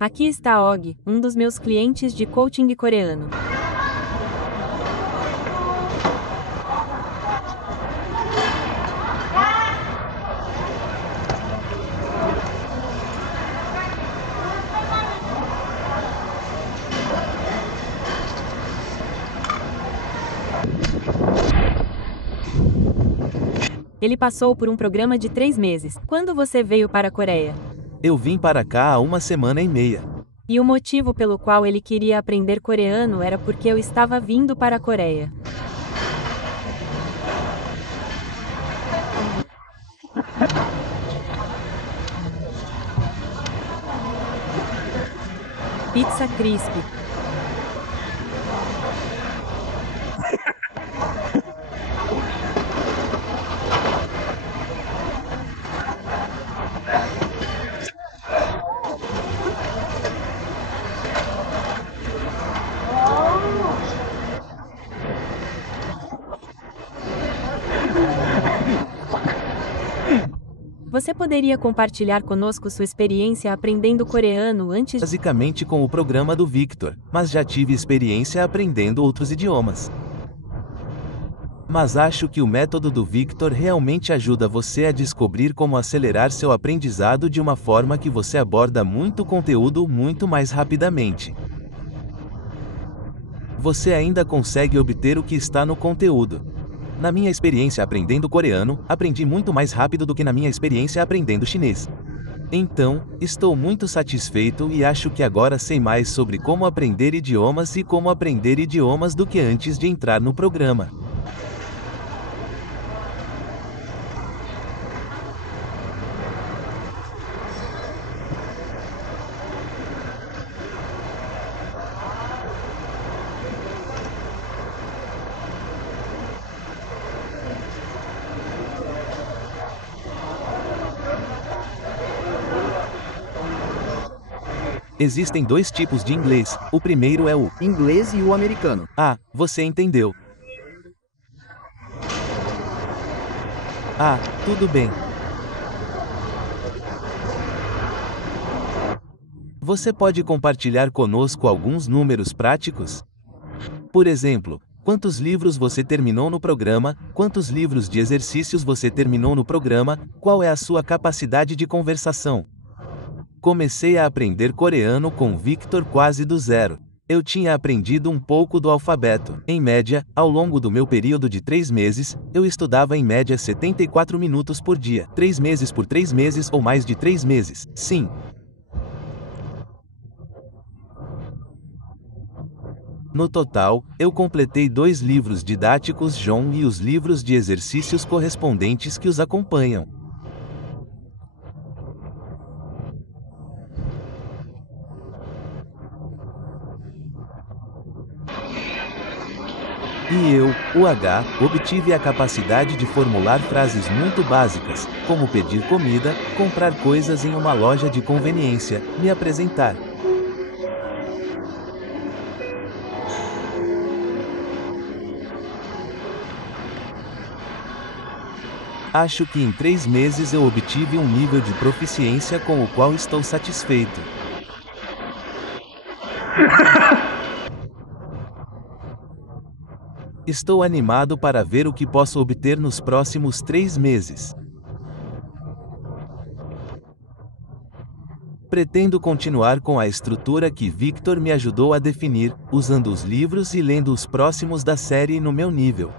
Aqui está Og, um dos meus clientes de coaching coreano. Ele passou por um programa de 3 meses. Quando você veio para a Coreia? Eu vim para cá há 1 semana e meia. E o motivo pelo qual ele queria aprender coreano era porque eu estava vindo para a Coreia. Pizza Crispy. Você poderia compartilhar conosco sua experiência aprendendo coreano antes? Basicamente com o programa do Victor, mas já tive experiência aprendendo outros idiomas. Mas acho que o método do Victor realmente ajuda você a descobrir como acelerar seu aprendizado de uma forma que você aborda muito conteúdo muito mais rapidamente. Você ainda consegue obter o que está no conteúdo. Na minha experiência aprendendo coreano, aprendi muito mais rápido do que na minha experiência aprendendo chinês. Então, estou muito satisfeito e acho que agora sei mais sobre como aprender idiomas e como aprender idiomas do que antes de entrar no programa. Existem 2 tipos de inglês. O primeiro é o inglês e o americano. Ah, você entendeu. Ah, tudo bem. Você pode compartilhar conosco alguns números práticos? Por exemplo, quantos livros você terminou no programa? Quantos livros de exercícios você terminou no programa? Qual é a sua capacidade de conversação? Comecei a aprender coreano com Victor quase do zero. Eu tinha aprendido um pouco do alfabeto. Em média, ao longo do meu período de 3 meses, eu estudava em média 74 minutos por dia. 3 meses por 3 meses ou mais de 3 meses. Sim. No total, eu completei 2 livros didáticos John e os livros de exercícios correspondentes que os acompanham. E eu, o H, obtive a capacidade de formular frases muito básicas, como pedir comida, comprar coisas em uma loja de conveniência, me apresentar. Acho que em 3 meses eu obtive um nível de proficiência com o qual estou satisfeito. Estou animado para ver o que posso obter nos próximos 3 meses. Pretendo continuar com a estrutura que Victor me ajudou a definir, usando os livros e lendo os próximos da série no meu nível.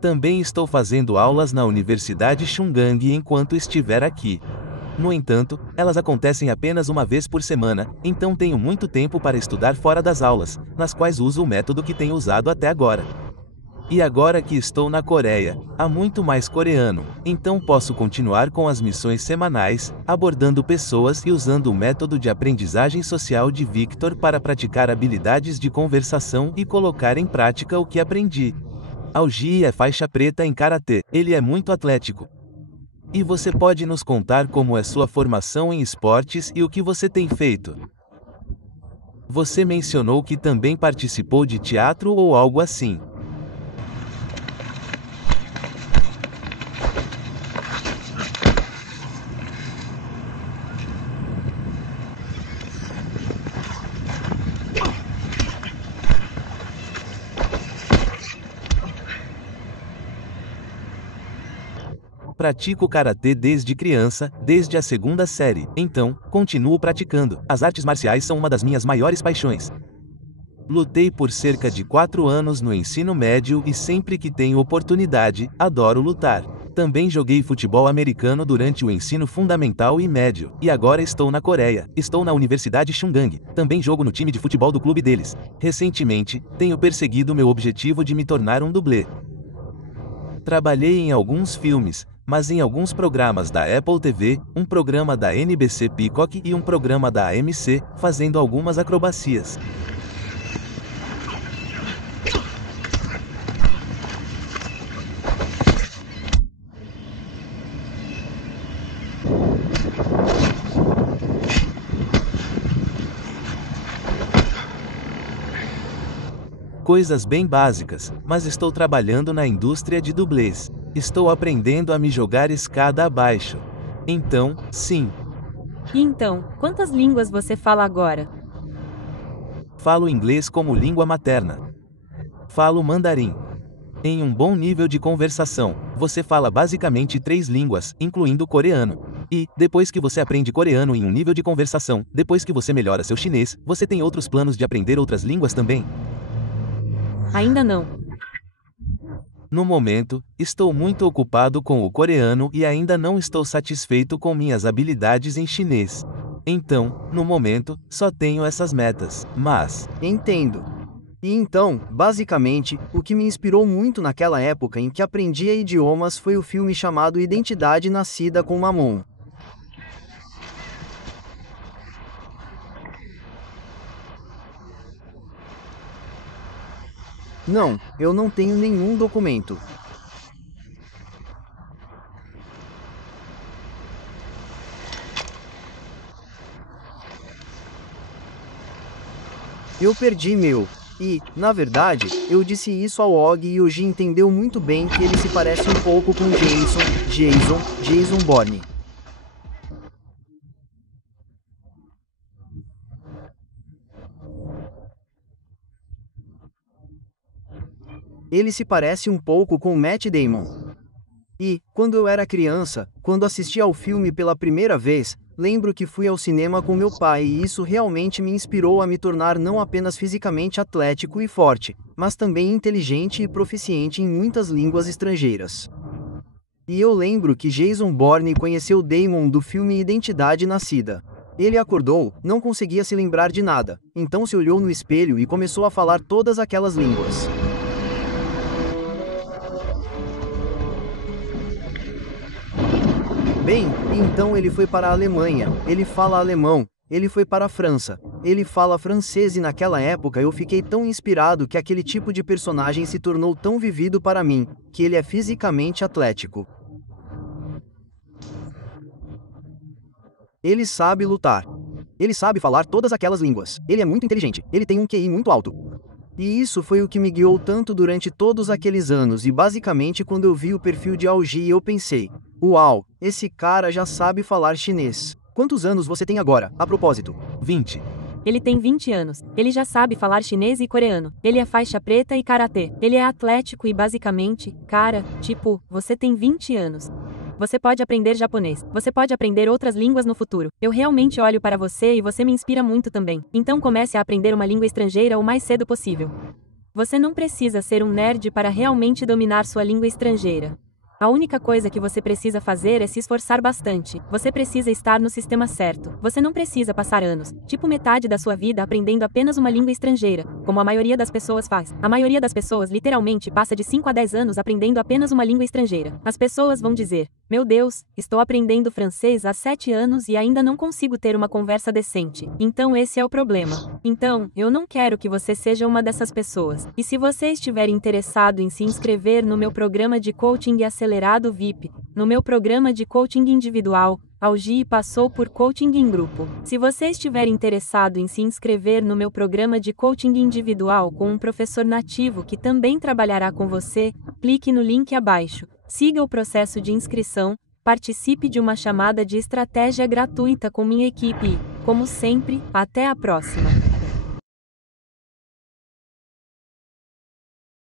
Também estou fazendo aulas na Universidade Chungang enquanto estiver aqui. No entanto, elas acontecem apenas uma vez por semana, então tenho muito tempo para estudar fora das aulas, nas quais uso o método que tenho usado até agora. E agora que estou na Coreia, há muito mais coreano, então posso continuar com as missões semanais, abordando pessoas e usando o método de aprendizagem social de Victor para praticar habilidades de conversação e colocar em prática o que aprendi. Algi é faixa preta em karatê, ele é muito atlético. E você pode nos contar como é sua formação em esportes e o que você tem feito? Você mencionou que também participou de teatro ou algo assim. pratico karatê desde criança, desde a segunda série, então, continuo praticando. As artes marciais são uma das minhas maiores paixões. Lutei por cerca de 4 anos no ensino médio e sempre que tenho oportunidade, adoro lutar. Também joguei futebol americano durante o ensino fundamental e médio, e agora estou na Coreia. Estou na Universidade Chungang. Também jogo no time de futebol do clube deles. Recentemente, tenho perseguido meu objetivo de me tornar um dublê. Trabalhei em alguns filmes, mas em alguns programas da Apple TV, um programa da NBC Peacock e um programa da AMC, fazendo algumas acrobacias. Coisas bem básicas, mas estou trabalhando na indústria de dublês. Estou aprendendo a me jogar escada abaixo. Então, sim. E então, quantas línguas você fala agora? Falo inglês como língua materna. Falo mandarim. Em um bom nível de conversação, você fala basicamente 3 línguas, incluindo coreano. E, depois que você aprende coreano em um nível de conversação, depois que você melhora seu chinês, você tem outros planos de aprender outras línguas também? Ainda não. No momento, estou muito ocupado com o coreano e ainda não estou satisfeito com minhas habilidades em chinês. Então, no momento, só tenho essas metas, mas... Entendo. E então, basicamente, o que me inspirou muito naquela época em que aprendia idiomas foi o filme chamado Identidade Nascida com Mamon. Não, eu não tenho nenhum documento. Eu perdi meu. E, na verdade, eu disse isso ao Og e o Ji entendeu muito bem que ele se parece um pouco com Jason Bourne. Ele se parece um pouco com Matt Damon. E, quando eu era criança, quando assisti ao filme pela primeira vez, lembro que fui ao cinema com meu pai e isso realmente me inspirou a me tornar não apenas fisicamente atlético e forte, mas também inteligente e proficiente em muitas línguas estrangeiras. E eu lembro que Jason Bourne conheceu Damon do filme Identidade Nascida. Ele acordou, não conseguia se lembrar de nada, então se olhou no espelho e começou a falar todas aquelas línguas. Bem, então ele foi para a Alemanha, ele fala alemão, ele foi para a França, ele fala francês e naquela época eu fiquei tão inspirado que aquele tipo de personagem se tornou tão vivido para mim, que ele é fisicamente atlético. Ele sabe lutar. Ele sabe falar todas aquelas línguas, ele é muito inteligente, ele tem um QI muito alto. E isso foi o que me guiou tanto durante todos aqueles anos e basicamente quando eu vi o perfil de Algi eu pensei, uau, esse cara já sabe falar chinês. Quantos anos você tem agora, a propósito? 20. Ele tem 20 anos. Ele já sabe falar chinês e coreano. Ele é faixa preta e karatê. Ele é atlético e basicamente, cara, tipo, você tem 20 anos. Você pode aprender japonês. Você pode aprender outras línguas no futuro. Eu realmente olho para você e você me inspira muito também. Então comece a aprender uma língua estrangeira o mais cedo possível. Você não precisa ser um nerd para realmente dominar sua língua estrangeira. A única coisa que você precisa fazer é se esforçar bastante. Você precisa estar no sistema certo. Você não precisa passar anos, tipo metade da sua vida aprendendo apenas uma língua estrangeira, como a maioria das pessoas faz. A maioria das pessoas literalmente passa de 5 a 10 anos aprendendo apenas uma língua estrangeira. As pessoas vão dizer, meu Deus, estou aprendendo francês há 7 anos e ainda não consigo ter uma conversa decente. Então esse é o problema. Então, eu não quero que você seja uma dessas pessoas. E se você estiver interessado em se inscrever no meu programa de coaching acelerado VIP, no meu programa de coaching individual, Algi passou por coaching em grupo. Se você estiver interessado em se inscrever no meu programa de coaching individual com um professor nativo que também trabalhará com você, clique no link abaixo. Siga o processo de inscrição, participe de uma chamada de estratégia gratuita com minha equipe e, como sempre, até a próxima.